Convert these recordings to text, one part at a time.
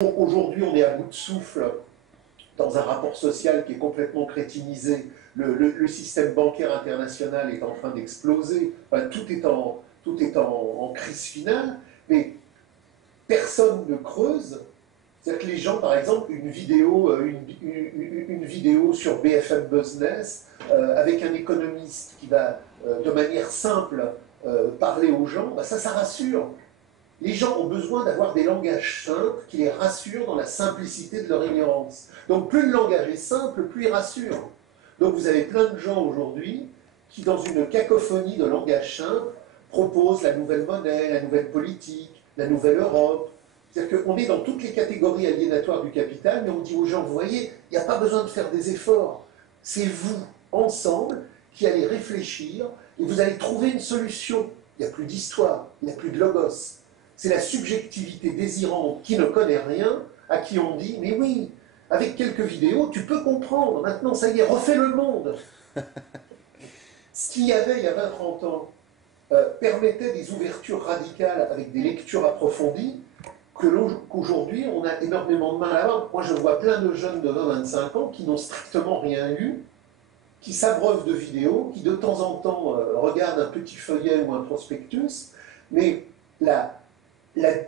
Aujourd'hui, on est à bout de souffle dans un rapport social qui est complètement crétinisé. Le système bancaire international est en train d'exploser. Enfin, tout est en crise finale, mais personne ne creuse. C'est-à-dire que les gens, par exemple, une vidéo sur BFM Business avec un économiste qui va de manière simple parler aux gens, bah ça rassure. Les gens ont besoin d'avoir des langages simples qui les rassurent dans la simplicité de leur ignorance. Donc plus le langage est simple, plus il rassure. Donc vous avez plein de gens aujourd'hui qui, dans une cacophonie de langage simple, proposent la nouvelle monnaie, la nouvelle politique, la nouvelle Europe. C'est-à-dire qu'on est dans toutes les catégories aliénatoires du capital, mais on dit aux gens, vous voyez, il n'y a pas besoin de faire des efforts. C'est vous, ensemble, qui allez réfléchir et vous allez trouver une solution. Il n'y a plus d'histoire, il n'y a plus de logos. C'est la subjectivité désirante qui ne connaît rien, à qui on dit, mais oui, avec quelques vidéos, tu peux comprendre. Maintenant, ça y est, refais le monde. Ce qu'il y avait il y a 20-30 ans permettait des ouvertures radicales avec des lectures approfondies qu'aujourd'hui, on a énormément de mal à avoir. Moi, je vois plein de jeunes de 20-25 ans qui n'ont strictement rien lu, qui s'abreuvent de vidéos, qui de temps en temps regardent un petit feuillet ou un prospectus, mais la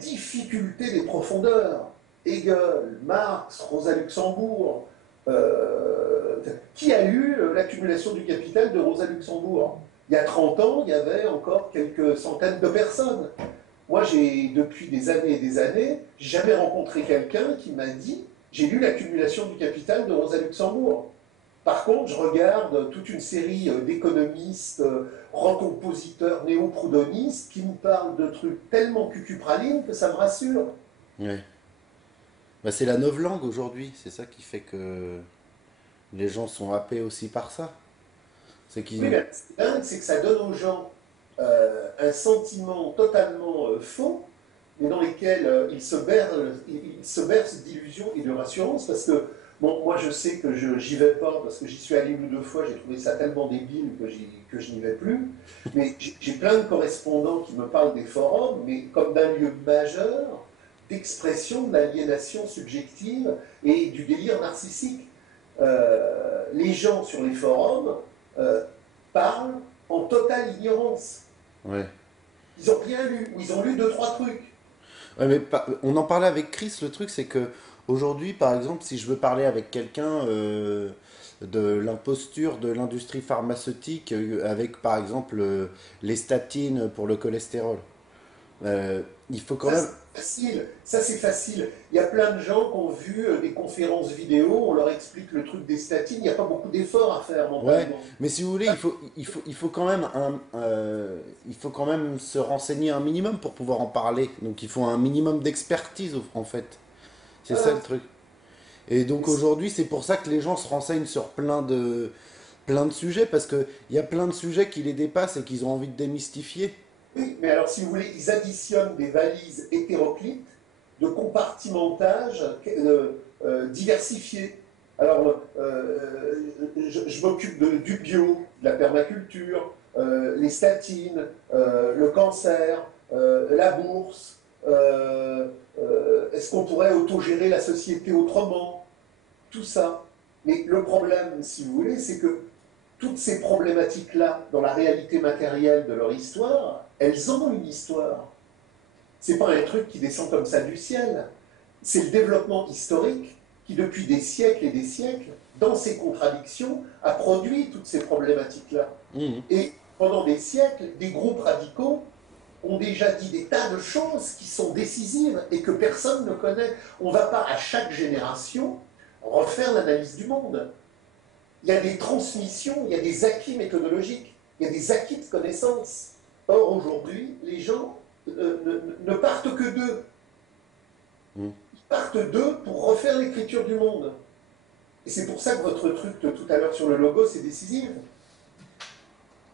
difficulté des profondeurs, Hegel, Marx, Rosa Luxembourg, qui a lu l'accumulation du capital de Rosa Luxembourg? Il y a 30 ans, il y avait encore quelques centaines de personnes. Moi, depuis des années et des années, j'ai jamais rencontré quelqu'un qui m'a dit « j'ai lu l'accumulation du capital de Rosa Luxembourg ». Par contre, je regarde toute une série d'économistes, recompositeurs, néo-proudhonistes qui me parlent de trucs tellement cucupralines que ça me rassure. Ouais. Bah, c'est la novlangue aujourd'hui, c'est ça qui fait que les gens sont happés aussi par ça. C'est Oui, qu'ils... mais ce qui est dingue, c'est que ça donne aux gens un sentiment totalement faux, mais dans lesquels ils se bercent d'illusions et de rassurance, parce que, bon, moi je sais que j'y vais pas, parce que j'y suis allé une ou deux fois, j'ai trouvé ça tellement débile que je n'y vais plus, mais j'ai plein de correspondants qui me parlent des forums, mais comme d'un lieu majeur d'expression de l'aliénation subjective et du délire narcissique. Les gens sur les forums euh, parlent en totale ignorance. Ouais. Ils n'ont rien lu, ou ils ont lu deux, trois trucs. Ouais, mais on en parlait avec Chris, le truc c'est que aujourd'hui, par exemple, si je veux parler avec quelqu'un de l'imposture de l'industrie pharmaceutique, avec par exemple les statines pour le cholestérol, il faut quand Ça, même... c'est facile. Ça, c'est facile. Il y a plein de gens qui ont vu des conférences vidéo, on leur explique le truc des statines, il n'y a pas beaucoup d'efforts à faire Ouais, mentalement. mais si vous voulez, il faut quand même il faut quand même se renseigner un minimum pour pouvoir en parler. Donc il faut un minimum d'expertise en fait. C'est ça le Voilà. truc. Et donc aujourd'hui, c'est pour ça que les gens se renseignent sur plein de sujets parce que il y a plein de sujets qui les dépassent et qu'ils ont envie de démystifier. Oui, mais alors si vous voulez, ils additionnent des valises hétéroclites de compartimentage diversifié. Alors, je m'occupe du bio, de la permaculture, les statines, le cancer, la bourse. Est-ce qu'on pourrait autogérer la société autrement? Tout ça. Mais le problème, si vous voulez, c'est que toutes ces problématiques-là, dans la réalité matérielle de leur histoire, elles ont une histoire. C'est pas un truc qui descend comme ça du ciel. C'est le développement historique qui, depuis des siècles et des siècles, dans ses contradictions, a produit toutes ces problématiques-là. Mhm. Et pendant des siècles, des groupes radicaux ont déjà dit des tas de choses qui sont décisives et que personne ne connaît. On ne va pas à chaque génération refaire l'analyse du monde. Il y a des transmissions, il y a des acquis méthodologiques, il y a des acquis de connaissances. Or, aujourd'hui, les gens ne partent que d'eux. Mhm. Ils partent d'eux pour refaire l'écriture du monde. Et c'est pour ça que votre truc de tout à l'heure sur le logo, c'est décisif.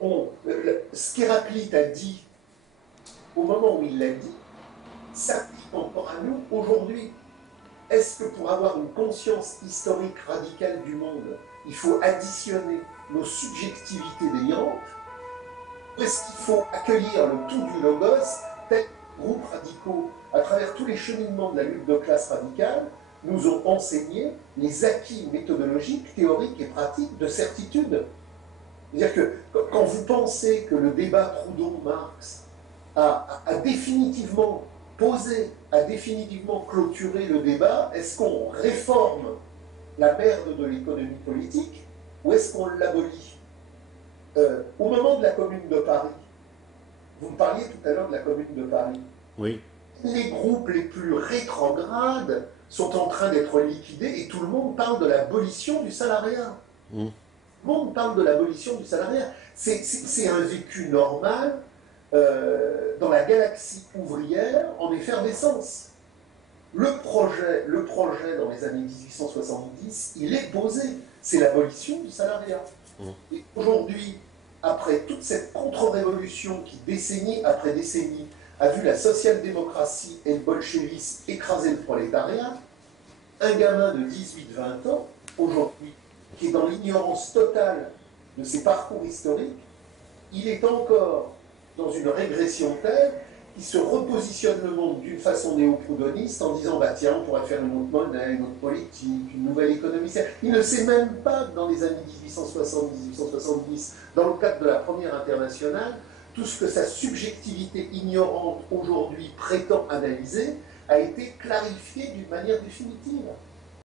Ce qu'Héraclite a dit au moment où il l'a dit, s'applique encore à nous aujourd'hui. Est-ce que pour avoir une conscience historique radicale du monde, il faut additionner nos subjectivités délirantes? Ou est-ce qu'il faut accueillir le tout du logos tel groupes radicaux, à travers tous les cheminements de la lutte de classe radicale, nous ont enseigné les acquis méthodologiques, théoriques et pratiques de certitude. C'est-à-dire que quand vous pensez que le débat Proudhon-Marx a définitivement posé, a définitivement clôturé le débat, est-ce qu'on réforme la merde de l'économie politique ou est-ce qu'on l'abolit? Au moment de la Commune de Paris, vous me parliez tout à l'heure de la Commune de Paris, Oui. les groupes les plus rétrogrades sont en train d'être liquidés et tout le monde parle de l'abolition du salariat. Mm. Tout le monde parle de l'abolition du salariat. C'est un vécu normal dans la galaxie ouvrière en effervescence. Le projet dans les années 1870, il est posé. C'est l'abolition du salariat. Et aujourd'hui, après toute cette contre-révolution qui, décennie après décennie, a vu la social-démocratie et le bolchevisme écraser le prolétariat, un gamin de 18-20 ans, aujourd'hui, qui est dans l'ignorance totale de ses parcours historiques, il est encore dans une régression telle qu'il se repositionne le monde d'une façon néo-proudhoniste en disant bah tiens, on pourrait faire une autre monnaie, une autre politique, une nouvelle économie. Il ne sait même pas que dans les années 1860-1870, dans le cadre de la première internationale, tout ce que sa subjectivité ignorante aujourd'hui prétend analyser a été clarifié d'une manière définitive.